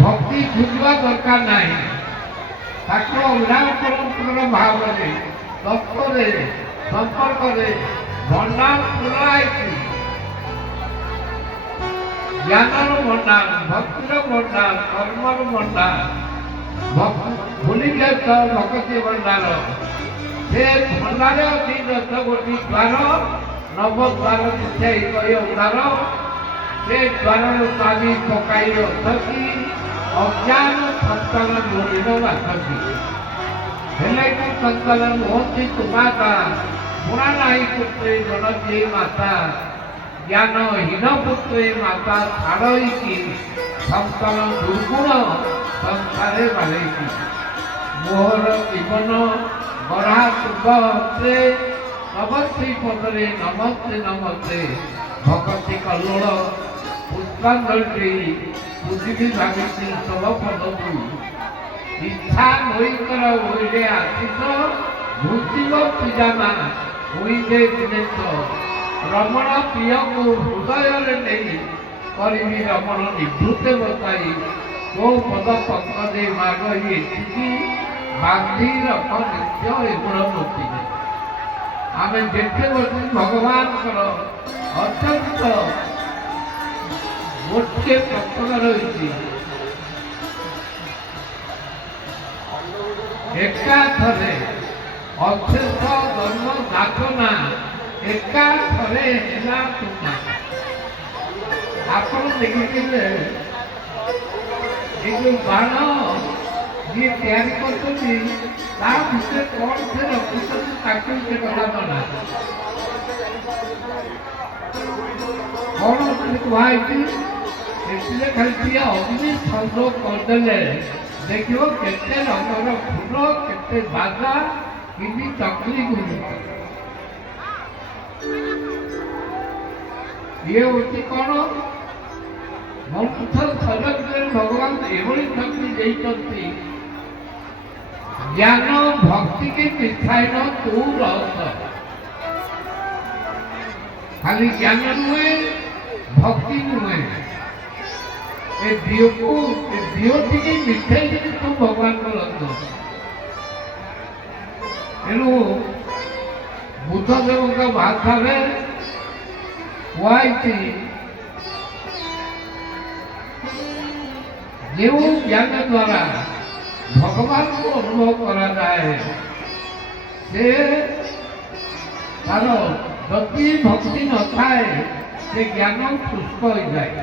भक्ति खुजवा दरकार नहीं ठाकुर उदार परंपरा भाव तत्व संपर्क भंडार खुलाई ज्ञान भंडार भक्तिर भंडार कर्मर भंडार भूली गए भक्ति भंडार से भंडार अच्छी 10 गोटी द्वार नव द्वार दिखाई उदार से द्वार चाबी पकाई रखी अज्ञान संचालन बासती हेले संचालन होती तो माता पुराना ही पुत्री गणती माता ज्ञानहीन पुत्री माता छाड़ी की संचालन दुर्गुण संसार बाले मोहर जीवन गढ़ा शुभे नमस्ते पदरे नमस्ते नमस्ते भगती कल्लोल पुष्पांजलि पृथ्वी भागी सब पदू इच्छा नईकर ओइले आशीष भूतिब पूजामा ओइले दिनेश रमण प्रिय को हृदय नहीं करी रमण निवृत्ते बताई तो पद पंकजे माग ये बांधी रख नित्य एगुण मूर्ति आम जेते बसी भगवान अत्यंत गोटे प्रसंग रही एका थरे अशेष धर्म साधना एका थरे हेला तुना आपण देखिए ये बाण जी तैयारी करते कौन से रखुच्च से कथा बना कौन कहुई खाली अग्नि संयोग करदे देखो केते रंगर फूल केते बाजा कि चकली घूम ये हूँ कौन मनुष्य शरीर भगवान एभली शक्ति देते ज्ञान भक्ति के मिथाइन तू रस खाली ज्ञान नुहे भक्ति नुहे दियो को दियो टी मिठाई तू भगवान को रस तेणु बुद्धदेव का भाषा कहुई जो ज्ञान द्वारा भगवान को अनुभव करा जाए से तार जदि भक्ति न थाए से ज्ञान शुष्क हो जाए।